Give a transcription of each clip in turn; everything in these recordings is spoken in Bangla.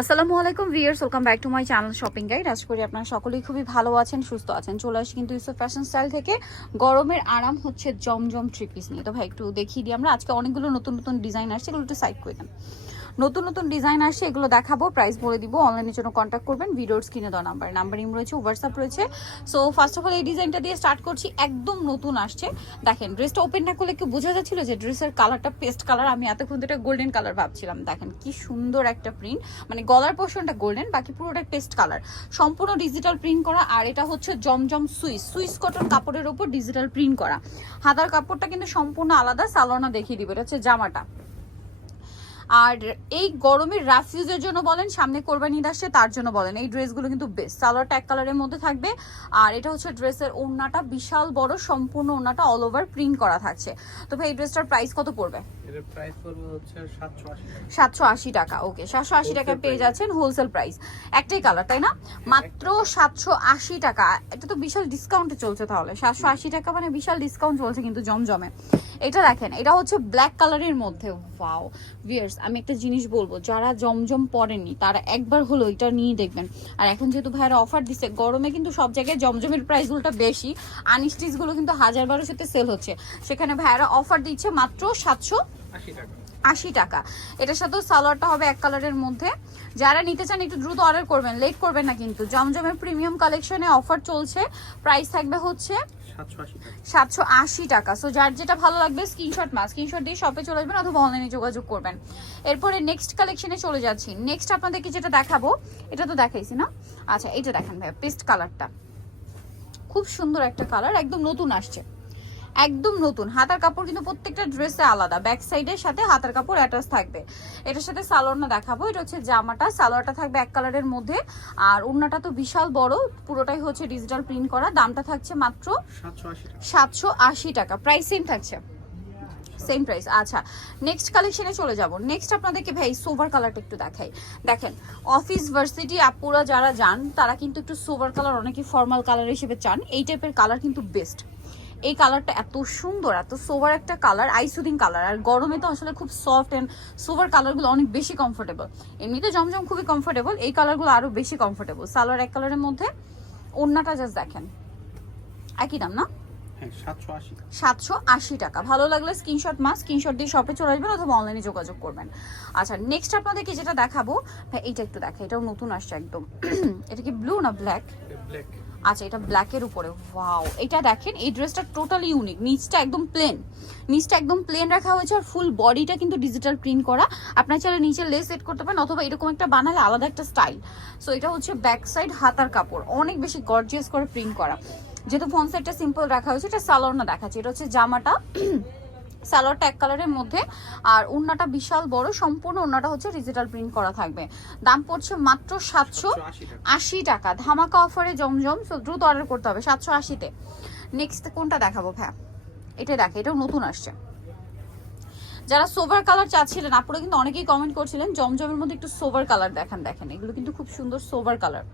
আসসালামু আলাইকুম viewers, welcome back to my channel shopping guide. আশা করি আপনারা সকলেই খুবই ভালো আছেন, সুস্থ আছেন। চলে আসি কিন্তু ইউসুফ ফ্যাশন স্টাইল থেকে গরমের আরাম হচ্ছে জমজম থ্রি পিস নিয়ে। তো ভাই একটু দেখিয়ে দিই, আমরা আজকে অনেকগুলো নতুন নতুন ডিজাইন আসছে, এগুলো একটু সাইড করে দেন। নতুন নতুন ডিজাইন আসছে, এগুলো দেখাবো, প্রাইস বলে দিব। অনলাইনের জন্য কন্ট্যাক্ট করবেন ভিডিওর স্ক্রিনে দেওয়া নাম্বার ইম রয়েছে, হোয়াটসঅ্যাপ রয়েছে। সো ফার্স্ট অফ অল এই ডিজাইনটা দিয়ে স্টার্ট করছি, একদম নতুন আসছে। দেখেন ড্রেসটা ওপেন না করলে কি বোঝা যাচ্ছিল যে ড্রেসের কালারটা পেস্ট কালার, আমি এতক্ষণ এটা গোল্ডেন কালার ভাবছিলাম। দেখেন কি সুন্দর একটা প্রিন্ট, মানে গলার পোর্শনটা গোল্ডেন, বাকি পুরোটা পেস্ট কালার, সম্পূর্ণ ডিজিটাল প্রিন্ট করা। আর এটা হচ্ছে জমজম সুইস কটন কাপড়ের ওপর ডিজিটাল প্রিন্ট করা। হাতার কাপড়টা কিন্তু সম্পূর্ণ আলাদা, সালোয়ারটা দেখিয়ে দিব। এটা হচ্ছে জামাটা। আর এই গরমের রাফিউজের জন্য বলেন, সামনে কোরবানি ঈদ আসছে তার জন্য বলেন, এই ড্রেসগুলো কিন্তু বেস্ট। সালোয়ারটা এক কালারের মধ্যে থাকবে। আর এটা হচ্ছে ড্রেসের ওড়নাটা বিশাল বড়, সম্পূর্ণ ওড়নাটা অল ওভার প্রিন্ট করা থাকছে। তো ভাই এই ড্রেসটার প্রাইস কত পড়বে? এর প্রাইস পড়বে হচ্ছে 780 টাকা। ওকে, 780 টাকায় পেয়ে যাচ্ছেন হোলসেল প্রাইস। একটাই কালার তাই না? মাত্র 780 টাকা। এটা তো বিশাল ডিসকাউন্টে চলছে তাহলে। 780 টাকা মানে বিশাল ডিসকাউন্ট চলছে কিন্তু জমজমে। এটা দেখেন, এটা হচ্ছে ব্ল্যাক কালারের মধ্যে। ওয়াও ভিউয়ার্স, আমি একটা জিনিস বলবো, যারা জমজম পরেননি তারা একবার হলো এটা নিয়ে দেখবেন। আর এখন যেহেতু ভাইরা অফার দিচ্ছে, গরমে কিন্তু সব জায়গায় জমজমের প্রাইসগুলোটা বেশি, আনস্টিচগুলো কিন্তু 1000-1200-তে সেল হচ্ছে, সেখানে ভাইরা অফার দিচ্ছে মাত্র 780 টাকা। এটার সাথেও সালোয়ারটা হবে এক কালারের মধ্যে। যারা নিতে চান একটু দ্রুত অর্ডার করবেন, লেট করবেন না কিন্তু। জমজমের প্রিমিয়াম কালেকশনে অফার চলছে, প্রাইস থাকবে হচ্ছে 780 টাকা। সো যার যেটা ভালো লাগবে স্ক্রিনশট দিয়ে শপে চলে আসবেন অথবা অনলাইনে যোগাযোগ করবেন। এরপরে নেক্সট কালেকশনে চলে যাচ্ছি। নেক্সট আপনাদেরকে যেটা দেখাবো, এটা তো দেখাইছি না? আচ্ছা, এটা দেখেন ভাই, পেস্ট কালারটা খুব সুন্দর একটা কালার, একদম নতুন আসছে, একদম নতুন। হাতার কাপড় কিন্তু প্রত্যেকটা ড্রেসে আলাদা, ব্যাক সাইডের সাথে হাতার কাপড় অ্যাটাচ থাকবে। এটার সাথে সালোয়ারটা দেখাবো। এটা হচ্ছে জামাটা, সালোয়ারটা থাকবে এক কালারের মধ্যে। আর ওড়নাটা তো বিশাল বড়, পুরোটাই হচ্ছে ডিজিটাল প্রিন্ট করা। দামটা থাকছে মাত্র 780 টাকা। প্রাইস সেম থাকছে, সেম প্রাইস। আচ্ছা, নেক্সট কালেকশনে চলে যাব। নেক্সট আপনাদেরকে ভাই সোভার কালারটা একটু দেখাই। দেখেন অফিস ভার্সিটি আপুরা যারা যান তারা কিন্তু একটু সোভার কালার, অনেকে ফর্মাল কালার হিসেবে চান, এই টাইপের কালার কিন্তু বেস্ট। এই কালারটা এত সুন্দর, এত সোভার একটা কালার, আইসুদিং কালার। আর গরমে তো আসলে খুব সফট অ্যান্ড সোভার কালারগুলো অনেক বেশি কমফোর্টেবল। এমনিতে জমজম খুবই কমফোর্টেবল, এই কালারগুলো আরো বেশি কমফোর্টেবল। সালোয়ার এক কালারের মধ্যে, ওড়নাটা জাস্ট দেখেন, একই দাম না? 780 টাকা। ভালো লাগলে স্ক্রিনশট দিয়ে শপে চলে আসবেন অথবা অনলাইনে যোগাযোগ করবেন। আচ্ছা, নেক্সট আপনাদেরকে যেটা দেখাবো ভাই, এইটা একটু দেখা, এটাও নতুন আসছে একদম। এটা কি ব্লু না ব্ল্যাক? আচ্ছা, এটা ব্ল্যাকের উপরে। ওয়াও, এটা দেখেন, এই ড্রেসটা টোটালি ইউনিক। নিচটা একদম প্লেন রাখা হয়েছে, আর ফুল বডিটা কিন্তু ডিজিটাল প্রিন্ট করা। আপনার চাইলে নিচে লেস সেট করতে পারেন অথবা এরকম একটা বানালে আলাদা একটা স্টাইল। সো এটা হচ্ছে ব্যাক সাইড, হাতার কাপড় অনেক বেশি গর্জিয়াস করে প্রিন্ট করা। যেহেতু ফ্রন্ট সাইডটা সিম্পল রাখা হয়েছে, এটা সালোয়ারটা দেখাচ্ছে। এটা হচ্ছে জামাটা, সালোয়ারটা এক কালারের মধ্যে। আর ওড়নাটা বিশাল বড়, সম্পূর্ণ ওড়নাটা হচ্ছে ডিজিটাল প্রিন্ট করা থাকবে। দাম পড়ছে মাত্র 780 টাকা। ধামাকা অফারে জমজম, সো দ্রুত অর্ডার করতে হবে 780-তে। নেক্সট কোনটা দেখাবো ভাই? এটা দেখে, এটাও নতুন আসছে। যারা সোভার কালার চাচ্ছিলেন, আপনারা কিন্তু অনেকেই কমেন্ট করছিলেন জমজমের মধ্যে একটু সোভার কালার দেখেন। এগুলো কিন্তু খুব সুন্দর সোভার কালার।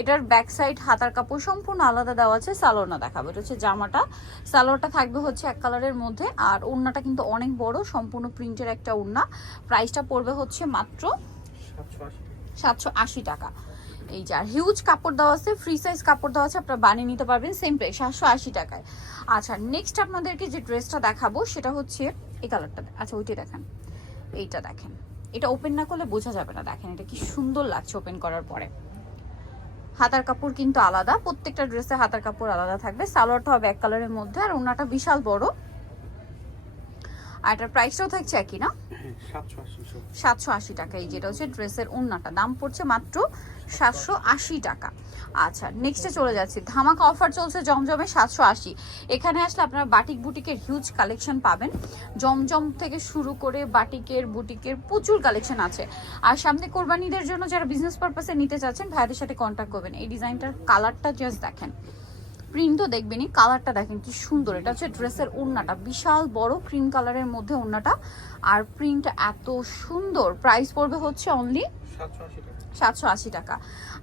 এটার ব্যাক সাইড হাতার কাপড় সম্পূর্ণ আলাদা দেওয়া আছে। সালোয়ারটা দেখাবো। এটা হচ্ছে জামাটা, সালোয়ারটা থাকবে হচ্ছে এক কালারের মধ্যে। আর ওড়নাটা কিন্তু অনেক বড়, সম্পূর্ণ প্রিন্টের একটা ওড়না। প্রাইসটা পড়বে হচ্ছে মাত্র 780 টাকা। এই যে, আর হিউজ কাপড় দেওয়া আছে, ফ্রি সাইজ কাপড় দেওয়া আছে, আপনারা বানিয়ে নিতে পারবেন সেম প্রাইস 780 টাকায়। আচ্ছা, নেক্সট আপনাদেরকে যে ড্রেসটা দেখাবো সেটা হচ্ছে এই কালারটা। আচ্ছা, ওইটাই দেখেন, এইটা দেখেন। এটা ওপেন না করলে বোঝা যাবে না। দেখেন এটা কি সুন্দর লাগছে ওপেন করার পরে। হাতার কাপড় কিন্তু আলাদা, প্রত্যেকটা ড্রেসে হাতার কাপড় আলাদা থাকবে। সালোয়ারটা হবে এক কালারের মধ্যে, আর ওড়নাটা বিশাল বড়। আর এটার প্রাইসটাও থাকছে একই না? 780 টাকা। এই যেটা হচ্ছে ড্রেসের ওড়নাটা, দাম পড়ছে মাত্র 780 টাকা। আচ্ছা, নেক্সটে চলে যাচ্ছি। ধামাকা অফার চলছে জমজমে 780। এখানে আসলে আপনারা বাটিক বুটিকের হিউজ কালেকশন পাবেন। জমজম থেকে শুরু করে বাটিকের বুটিকের প্রচুর কালেকশন আছে। আর সামনে কোরবানিদের জন্য যারা বিজনেস পারপাসে নিতে চাচ্ছেন, ভাইদের সাথে কন্ট্যাক্ট করবেন। এই ডিজাইনটার কালারটা জাস্ট দেখেন, প্রিন্ট তো দেখবেনই, কালারটা দেখেন কি সুন্দর। এটা হচ্ছে ড্রেসের ওড়নাটা, বিশাল বড় ক্রিম কালারের মধ্যে ওড়নাটা, আর প্রিন্ট এত সুন্দর। প্রাইস পড়বে হচ্ছে অনলি 780 টাকা।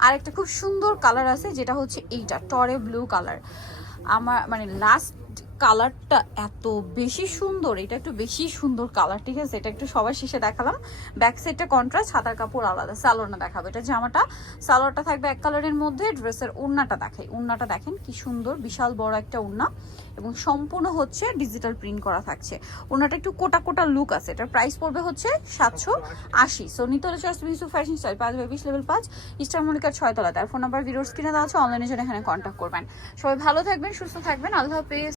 আর একটা খুব সুন্দর কালার আছে, যেটা হচ্ছে এইটা টরে ব্লু কালার। আমার মানে লাস্ট কালারটা এত বেশি সুন্দর, এটা একটু বেশি সুন্দর কালার, ঠিক আছে? এটা একটু সবার শেষে দেখালাম। ব্যাক সাইডটা কন্ট্রাস্ট, হাতার কাপড় আলাদা। সালোয়ারটা দেখাবো, এটা জামাটা, সালোয়ারটা থাকবে এক কালারের মধ্যে। ড্রেসের ওড়নাটা দেখাই, ওড়নাটা দেখেন কি সুন্দর, বিশাল বড় একটা ওড়না এবং সম্পূর্ণ হচ্ছে ডিজিটাল প্রিন্ট করা থাকছে। ওড়নাটা একটু কোটা কোটা লুক আছে। এটার প্রাইস পড়বে হচ্ছে 780। সো নিতে হলে চয়েস বিসু ফ্যাশন স্টাইল 5/20 লেভেল 5 ইস্টার মল্লিকার 6 তলা। তার ফোন নাম্বার ভিডিওর স্ক্রিনে দেওয়া আছে, অনলাইনে জন্য এখানে কন্ট্যাক্ট করবেন। সবাই ভালো থাকবেন, সুস্থ থাকবেন, আল্লাহ হাফেজ।